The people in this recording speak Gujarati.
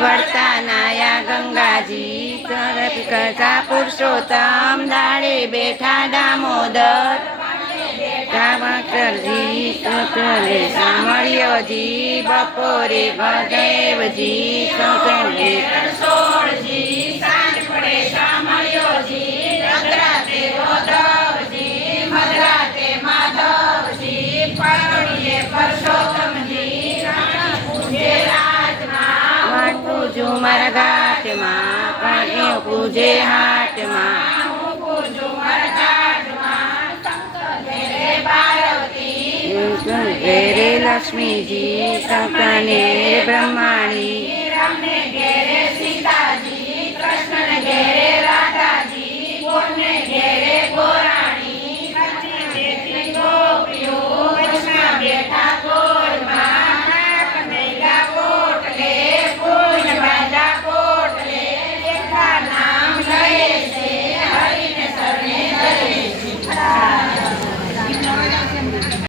વળતા નાયા ગંગાજી તરત કરતા પુરુષોત્તમ દાડે બેઠા દામોદર કામકરજી સકલે સામળ્યોજી બપોરે ભદેવજી સકલે સોળજી સાંજ પડે સામળ્યોજી નગરાતે રોધવજી મધરાતે માધવજી પરોડીએ પરસોત્તમજી પૂજે રાજમાં વાટ પૂજું મારા ઘાટમાં કાઢ્યો પૂજે હાટમાં હું પૂજું મારા ઘાટમાં પાર્વતી રે લક્ષ્મીજી શંકરને બ્રહ્માણી